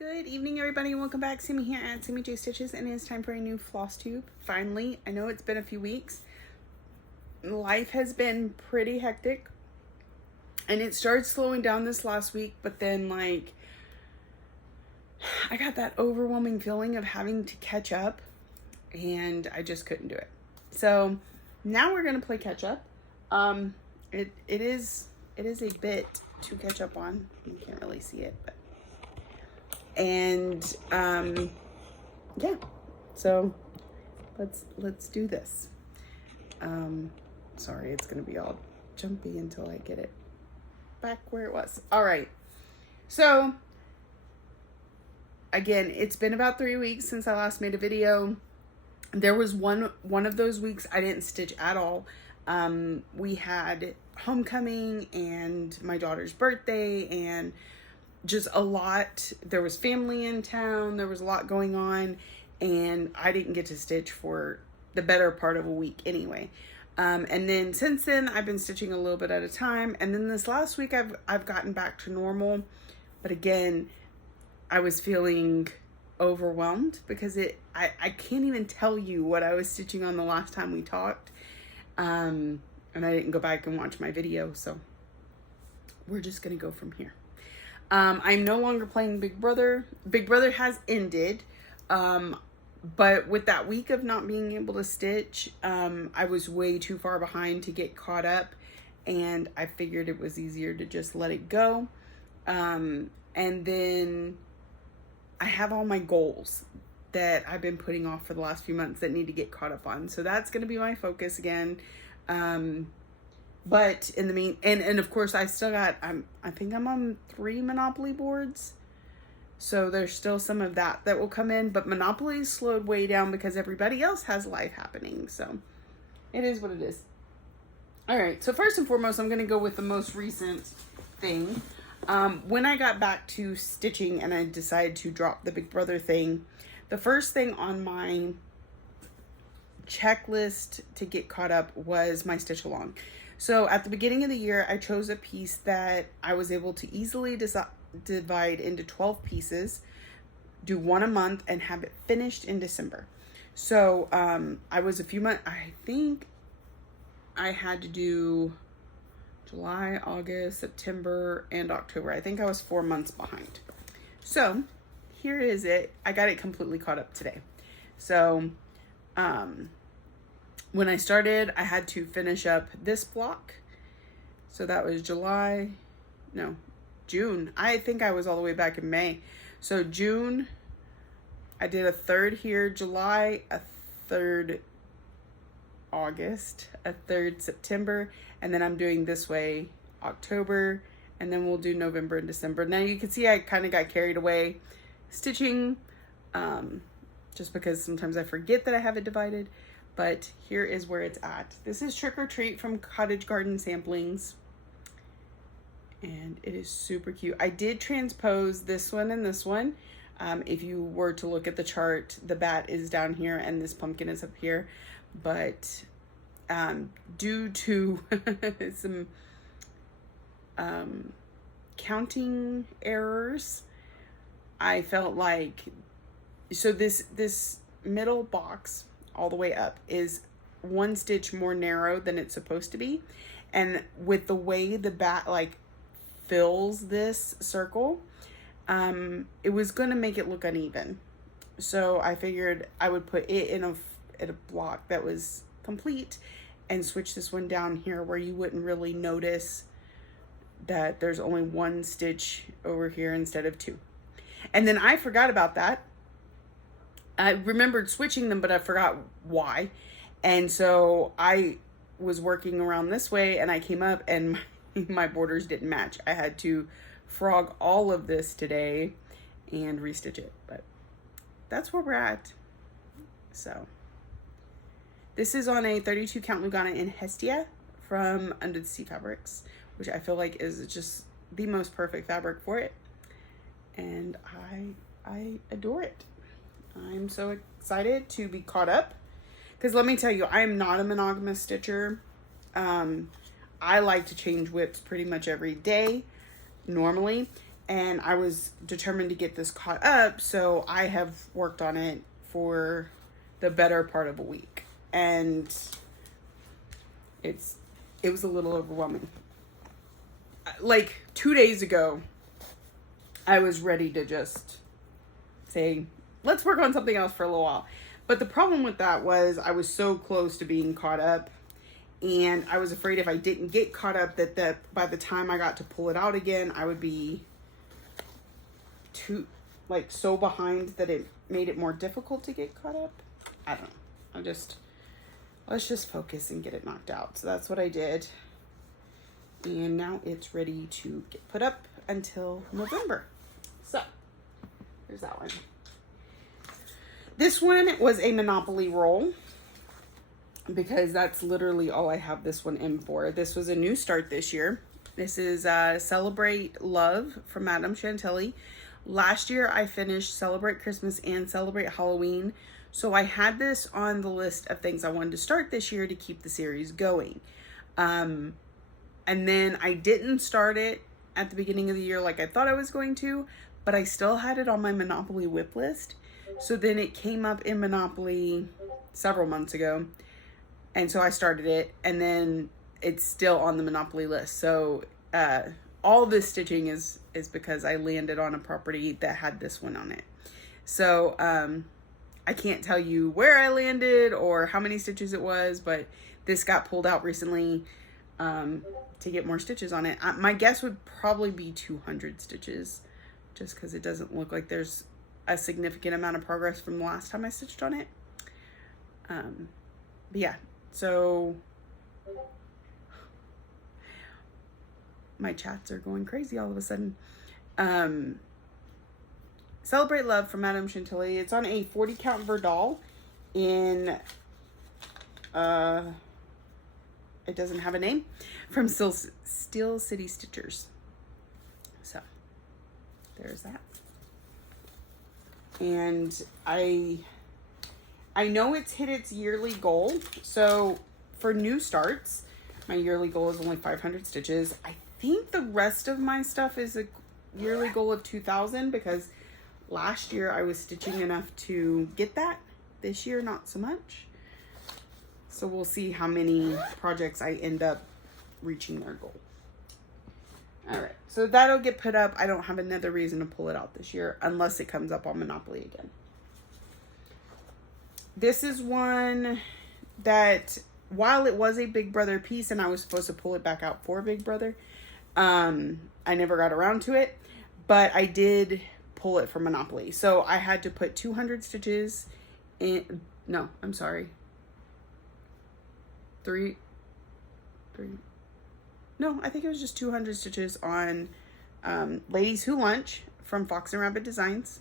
Good evening, everybody, and welcome back. Sammy here at Sammy J Stitches, and it's time for a new floss tube. Finally, I know it's been a few weeks. Life has been pretty hectic, and it started slowing down this last week, but then, like, I got that overwhelming feeling of having to catch up, and I just couldn't do it. So now we're gonna play catch up. It is a bit to catch up on. You can't really see it, but. And yeah, so let's do this. Sorry, it's gonna be all jumpy until I get it back where it was. All right, so again, it's been about 3 weeks since I last made a video. There was one of those weeks I didn't stitch at all. We had homecoming and my daughter's birthday and just a lot. There was family in town. There was a lot going on, and I didn't get to stitch for the better part of a week anyway. And then since then, I've been stitching a little bit at a time. And then this last week, I've gotten back to normal. But again, I was feeling overwhelmed because I can't even tell you what I was stitching on the last time we talked. And I didn't go back and watch my video, so we're just gonna go from here. I'm no longer playing Big Brother. Big Brother has ended, but with that week of not being able to stitch, I was way too far behind to get caught up, and I figured it was easier to just let it go. And then I have all my goals that I've been putting off for the last few months that need to get caught up on. So that's going to be my focus again. But in the and of course I still got, I think I'm on 3 Monopoly boards. So there's still some of that will come in, but Monopoly slowed way down because everybody else has life happening. So it is what it is. All right. So first and foremost, I'm going to go with the most recent thing. When I got back to stitching and I decided to drop the Big Brother thing, the first thing on my checklist to get caught up was my stitch along. So at the beginning of the year, I chose a piece that I was able to easily divide into 12 pieces, do one a month, and have it finished in December. So I was a few months, I think I had to do July, August, September, and October. I think I was 4 months behind. So here is it. I got it completely caught up today. So when I started, I had to finish up this block. So that was June. I think I was all the way back in May. So June, I did a third here, July, a third August, a third September, and then I'm doing this way October, and then we'll do November and December. Now you can see I kind of got carried away stitching, just because sometimes I forget that I have it divided. But here is where it's at. This is Trick or Treat from Cottage Garden Samplings. And it is super cute. I did transpose this one and this one. If you were to look at the chart, the bat is down here and this pumpkin is up here. But due to some counting errors, I felt like, so this middle box all the way up is 1 stitch more narrow than it's supposed to be, and with the way the bat like fills this circle, it was gonna make it look uneven. So I figured I would put it in a block that was complete and switch this one down here where you wouldn't really notice that there's only 1 stitch over here instead of 2. And then I forgot about that. I remembered switching them, but I forgot why. And so I was working around this way and I came up and my borders didn't match. I had to frog all of this today and restitch it, but that's where we're at. So this is on a 32 count Lugana in Hestia from Under the Sea Fabrics, which I feel like is just the most perfect fabric for it. And I adore it. I'm so excited to be caught up because let me tell you, I am not a monogamous stitcher. I like to change whips pretty much every day normally, and I was determined to get this caught up, so I have worked on it for the better part of a week, and it was a little overwhelming. Like 2 days ago, I was ready to just say, let's work on something else for a little while. But the problem with that was I was so close to being caught up, and I was afraid if I didn't get caught up that by the time I got to pull it out again, I would be so behind that it made it more difficult to get caught up. I don't know. Let's just focus and get it knocked out. So that's what I did. And now it's ready to get put up until November. So there's that one. This one was a Monopoly roll, because that's literally all I have this one in for. This was a new start this year. This is Celebrate Love from Madame Chantilly. Last year I finished Celebrate Christmas and Celebrate Halloween. So I had this on the list of things I wanted to start this year to keep the series going. And then I didn't start it at the beginning of the year like I thought I was going to, but I still had it on my Monopoly whip list. So then it came up in Monopoly several months ago. And so I started it, and then it's still on the Monopoly list. So all this stitching is because I landed on a property that had this one on it. So I can't tell you where I landed or how many stitches it was, but this got pulled out recently to get more stitches on it. My guess would probably be 200 stitches, just because it doesn't look like there's a significant amount of progress from the last time I stitched on it. But yeah, so my chats are going crazy all of a sudden. Celebrate Love from Madame Chantilly. It's on a 40 count Verdal in it doesn't have a name, from Steel City Stitchers. So there's that. And I know it's hit its yearly goal. So for new starts, my yearly goal is only 500 stitches. I think the rest of my stuff is a yearly goal of 2,000, because last year I was stitching enough to get that. This year, not so much. So we'll see how many projects I end up reaching their goal. All right, so that'll get put up. I don't have another reason to pull it out this year unless it comes up on Monopoly again. This is one that, while it was a Big Brother piece and I was supposed to pull it back out for Big Brother, I never got around to it, but I did pull it from Monopoly. So I had to put 200 stitches in, no, I'm sorry. No, I think it was just 200 stitches on Ladies Who Lunch from Fox and Rabbit Designs.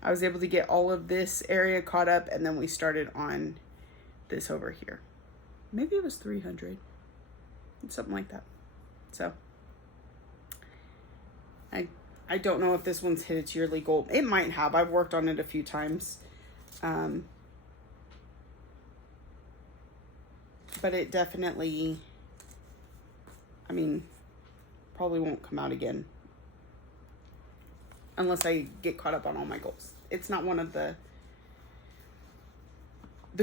I was able to get all of this area caught up, and then we started on this over here. Maybe it was 300, something like that. So I don't know if this one's hit its yearly goal. It might have. I've worked on it a few times. But it definitely, I mean, probably won't come out again unless I get caught up on all my goals. It's not one of the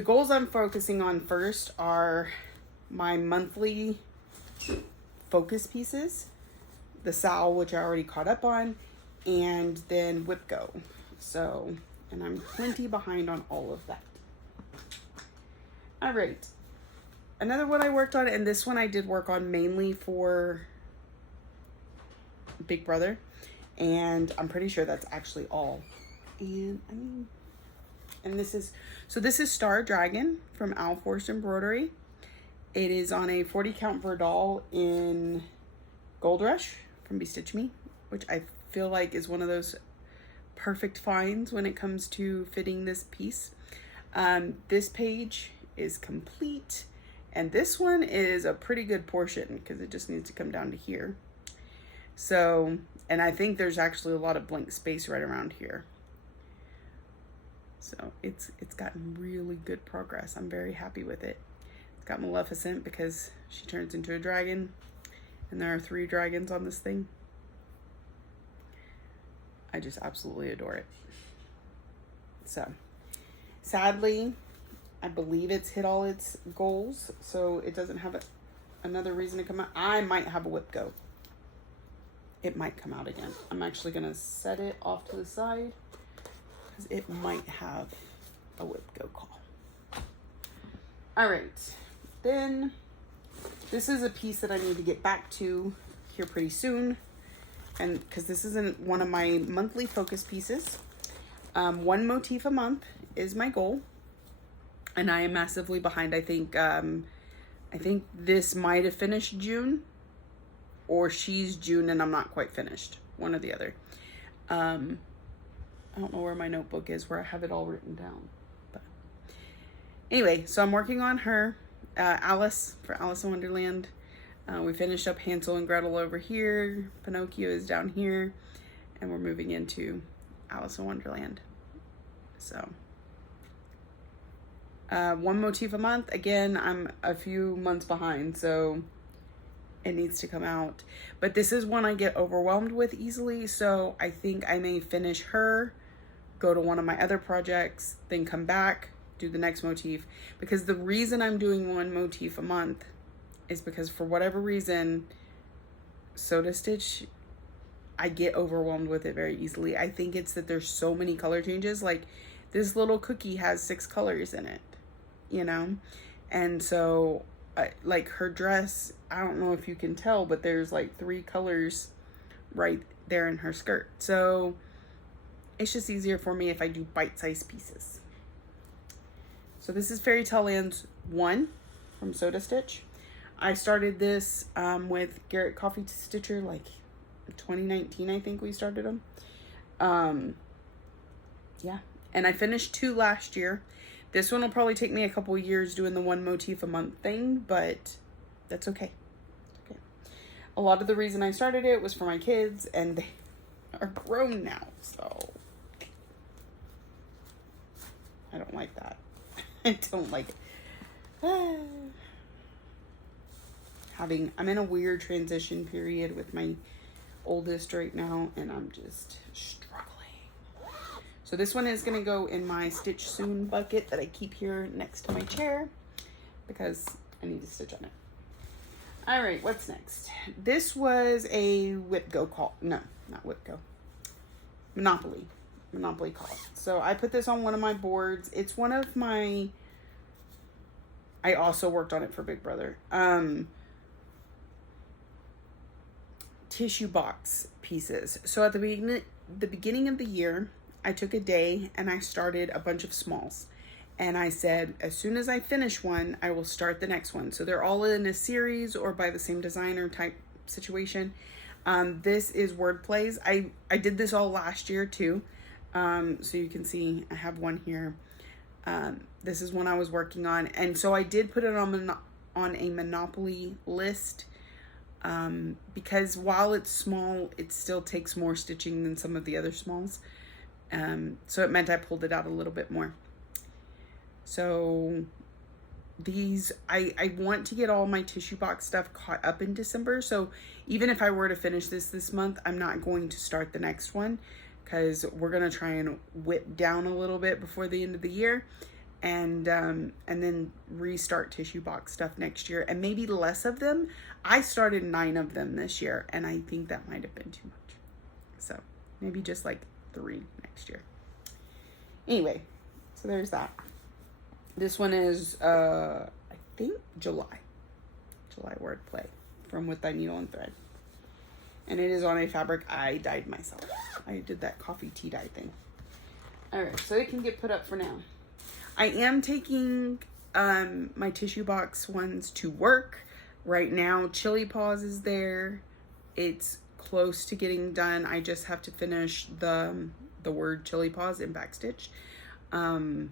goals I'm focusing on first are my monthly focus pieces, the Sal, which I already caught up on, and then Whip Go. So, and I'm plenty behind on all of that. All right. Another one I worked on, and this one I did work on mainly for Big Brother, and I'm pretty sure that's actually all. And I mean, and this is Star Dragon from Owl Force Embroidery. It is on a 40 count Verdal in Gold Rush from Bestitch Me, which I feel like is one of those perfect finds when it comes to fitting this piece. This page is complete. And this one is a pretty good portion because it just needs to come down to here. So, and I think there's actually a lot of blank space right around here. So it's gotten really good progress. I'm very happy with it. It's got Maleficent because she turns into a dragon. And there are 3 dragons on this thing. I just absolutely adore it. So, sadly, I believe it's hit all its goals, so it doesn't have another reason to come out. I might have a whip go. It might come out again. I'm actually going to set it off to the side because it might have a whip go call. All right. Then this is a piece that I need to get back to here pretty soon. And because this isn't one of my monthly focus pieces. One motif a month is my goal. And I am massively behind. I think this might have finished June, or she's June and I'm not quite finished. One or the other. I don't know where my notebook is, where I have it all written down. But anyway, so I'm working on her, Alice, for Alice in Wonderland. We finished up Hansel and Gretel over here. Pinocchio is down here. And we're moving into Alice in Wonderland. So, one motif a month. Again, I'm a few months behind, so it needs to come out. But this is one I get overwhelmed with easily, so I think I may finish her, go to one of my other projects, then come back, do the next motif. Because the reason I'm doing one motif a month is because for whatever reason, Soda Stitch, I get overwhelmed with it very easily. I think it's that there's so many color changes. Like, this little cookie has 6 colors in it, you know? And so, like, her dress, I don't know if you can tell, but there's like 3 colors right there in her skirt. So, it's just easier for me if I do bite-sized pieces. So this is Fairy Tale Lands 1 from Soda Stitch. I started this with Garrett Coffee Stitcher, like 2019, I think we started them. Yeah, and I finished 2 last year. This one will probably take me a couple years doing the one motif a month thing, but that's okay. Okay. A lot of the reason I started it was for my kids, and they are grown now, so I don't like that. I don't like it. I'm in a weird transition period with my oldest right now, and I'm just struggling. So this one is going to go in my Stitch Soon bucket that I keep here next to my chair because I need to stitch on it. All right, what's next? This was a Whip Go call. No, not Whip Go. Monopoly call. So I put this on one of my boards. It's one of my, I also worked on it for Big Brother. Tissue box pieces. So at the beginning of the year, I took a day and I started a bunch of smalls. And I said, as soon as I finish one, I will start the next one. So they're all in a series or by the same designer type situation. This is word plays. I did this all last year too. So you can see I have one here. This is one I was working on. And so I did put it on a Monopoly list. Because while it's small, it still takes more stitching than some of the other smalls. So it meant I pulled it out a little bit more. So these, I want to get all my tissue box stuff caught up in December. So even if I were to finish this month, I'm not going to start the next one because we're going to try and whip down a little bit before the end of the year. And then restart tissue box stuff next year, and maybe less of them. I started 9 of them this year, and I think that might have been too much. So maybe just like 3 next year. Anyway, so there's that. This one is, I think July wordplay from With Thy Needle and Thread. And it is on a fabric I dyed myself. I did that coffee tea dye thing. All right, so it can get put up for now. I am taking my tissue box ones to work. Right now, Chili Paws is there. It's close to getting done. I just have to finish the word Chili Paws in backstitch. And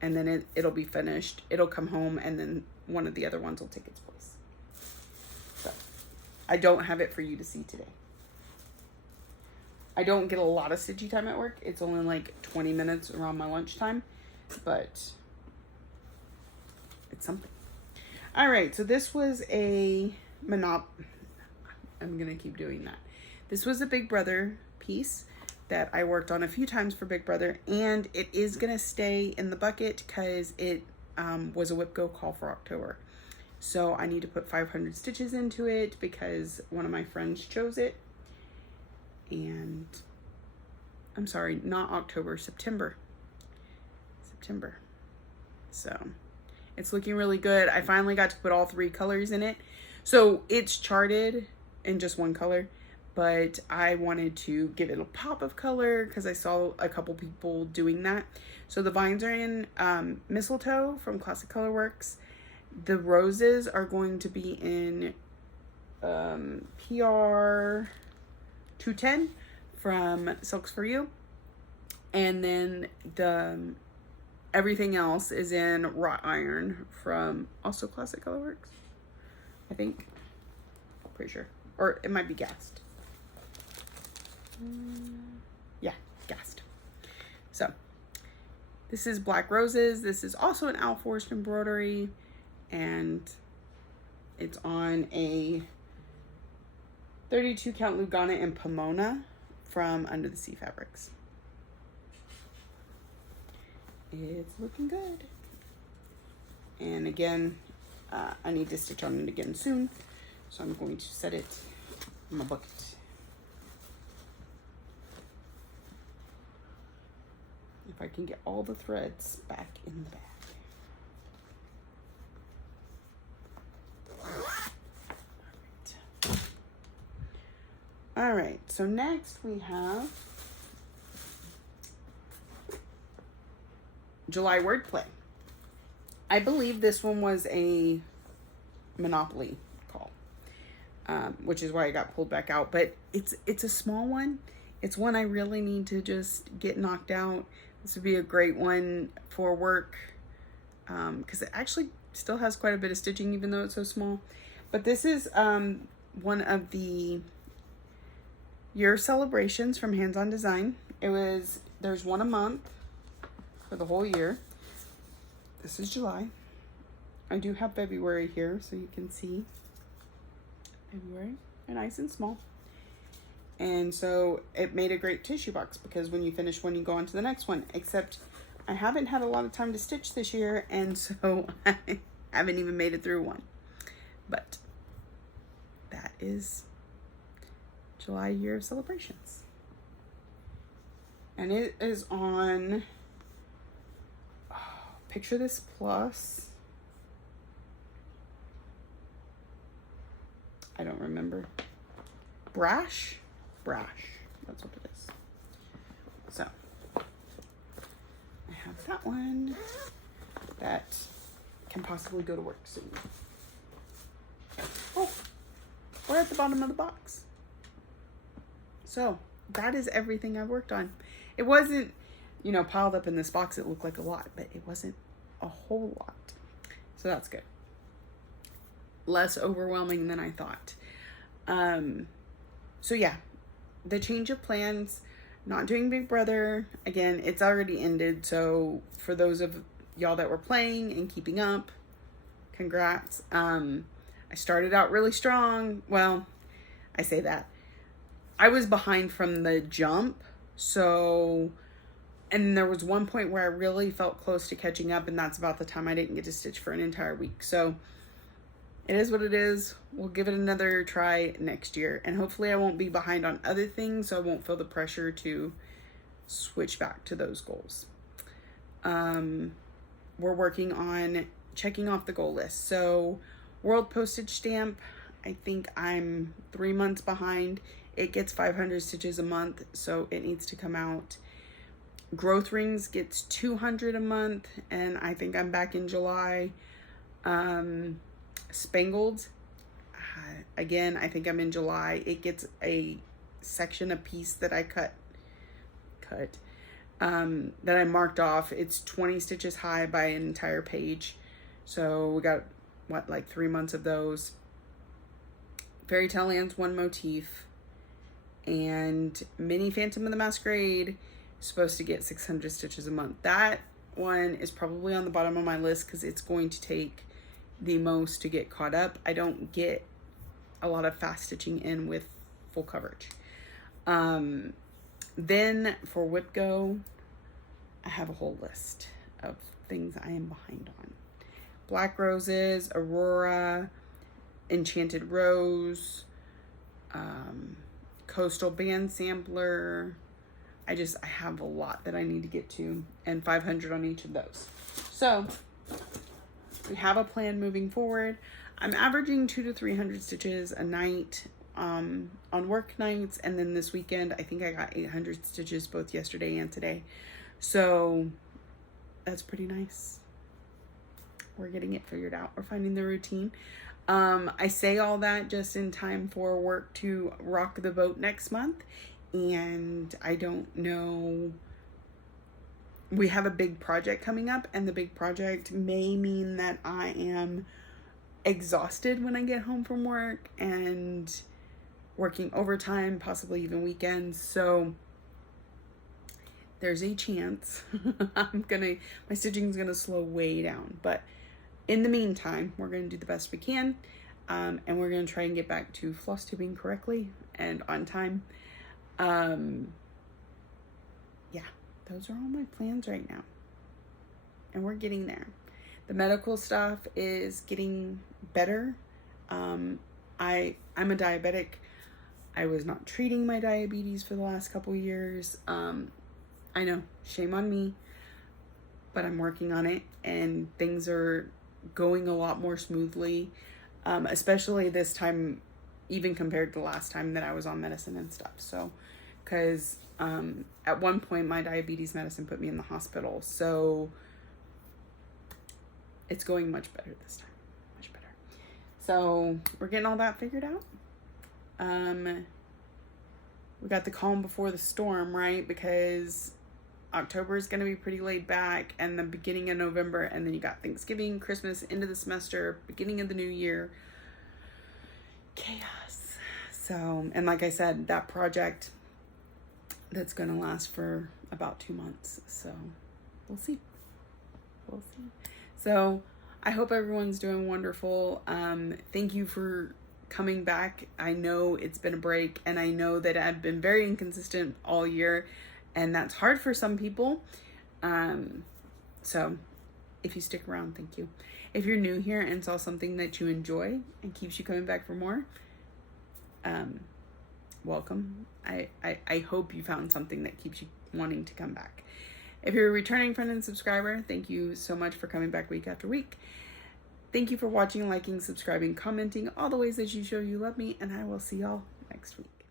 then it'll be finished. It'll come home, and then one of the other ones will take its place. So, I don't have it for you to see today. I don't get a lot of stitchy time at work. It's only like 20 minutes around my lunchtime. But it's something. All right, so this was a I'm gonna keep doing that. This was a Big Brother piece that I worked on a few times for Big Brother, and it is gonna stay in the bucket because it was a Whip Go call for October. So I need to put 500 stitches into it because one of my friends chose it. And I'm sorry, not October, September. So it's looking really good. I finally got to put all 3 colors in it. So it's charted in just one color, but I wanted to give it a pop of color because I saw a couple people doing that. So the vines are in Mistletoe from Classic Colorworks. The roses are going to be in PR 210 from Silks for You. And then everything else is in Wrought Iron from also Classic Colorworks, I think. Pretty sure. Or it might be Gassed. Yeah, Gassed. So, this is Black Roses. This is also an Al Forrest embroidery. And it's on a 32 count Lugana and Pomona from Under the Sea Fabrics. It's looking good. And again, I need to stitch on it again soon. So I'm going to set it in my bucket. If I can get all the threads back in the bag. All right, so next we have July Wordplay. I believe this one was a Monopoly call, which is why I got pulled back out. But it's a small one. It's one I really need to just get knocked out. This would be a great one for work because it actually still has quite a bit of stitching even though it's so small. But this is one of the year celebrations from Hands On Design. There's one a month for the whole year. This is July. I do have February here so you can see February, and nice and small. And so it made a great tissue box because when you finish one, you go on to the next one, except I haven't had a lot of time to stitch this year, and so I haven't even made it through one. But that is July Year of Celebrations. And it is on, Picture This Plus. I don't remember. Brash, that's what it is. So, I have that one that can possibly go to work soon. Oh, we're at the bottom of the box. So, that is everything I've worked on. It wasn't, piled up in this box. It looked like a lot, but it wasn't a whole lot. So that's good. Less overwhelming than I thought. So yeah, the change of plans, not doing Big Brother. Again, it's already ended. So for those of y'all that were playing and keeping up, congrats. I started out really strong. Well, I say that. I was behind from the jump. So, and there was one point where I really felt close to catching up, and that's about the time I didn't get to stitch for an entire week. So it is what it is. We'll give it another try next year. And hopefully I won't be behind on other things, so I won't feel the pressure to switch back to those goals. We're working on checking off the goal list. So World Postage Stamp, I think I'm 3 months behind. It gets 500 stitches a month, so it needs to come out. Growth Rings gets 200 a month, and I think I'm back in July. Spangled, again, I think I'm in July. It gets a section, a piece that I cut, that I marked off. It's 20 stitches high by an entire page. So we got, like 3 months of those. Fairy Tale Lands, one motif. And Mini Phantom of the Masquerade is supposed to get 600 stitches a month. That one is probably on the bottom of my list because it's going to take the most to get caught up. I don't get a lot of fast stitching in with full coverage. Then for WhipGo, I have a whole list of things I am behind on. Black Roses, Aurora, Enchanted Rose, Coastal Band Sampler. I have a lot that I need to get to, and 500 on each of those. So we have a plan moving forward. I'm averaging 200 to 300 stitches a night on work nights, and then this weekend I think I got 800 stitches both yesterday and today. So that's pretty nice. We're getting it figured out. We're finding the routine. I say all that just in time for work to rock the boat next month. And I don't know. We have a big project coming up, and the big project may mean that I am exhausted when I get home from work and working overtime, possibly even weekends. So there's a chance my stitching is gonna slow way down, but in the meantime, we're going to do the best we can, and we're going to try and get back to floss tubing correctly and on time. Yeah, those are all my plans right now, and we're getting there. The medical stuff is getting better. I'm a diabetic. I was not treating my diabetes for the last couple years. I know, shame on me, but I'm working on it, and things are going a lot more smoothly, especially this time, even compared to last time that I was on medicine and stuff. So, because at one point my diabetes medicine put me in the hospital, so it's going much better this time, much better. So we're getting all that figured out. We got the calm before the storm, right? Because October is going to be pretty laid back, and the beginning of November, and then you got Thanksgiving, Christmas, end of the semester, beginning of the new year. Chaos. So, and like I said, that project that's going to last for about 2 months. So we'll see. We'll see. So I hope everyone's doing wonderful. Thank you for coming back. I know it's been a break, and I know that I've been very inconsistent all year, and that's hard for some people. So if you stick around, thank you. If you're new here and saw something that you enjoy and keeps you coming back for more, welcome. I hope you found something that keeps you wanting to come back. If you're a returning friend and subscriber, thank you so much for coming back week after week. Thank you for watching, liking, subscribing, commenting, all the ways that you show you love me, and I will see y'all next week.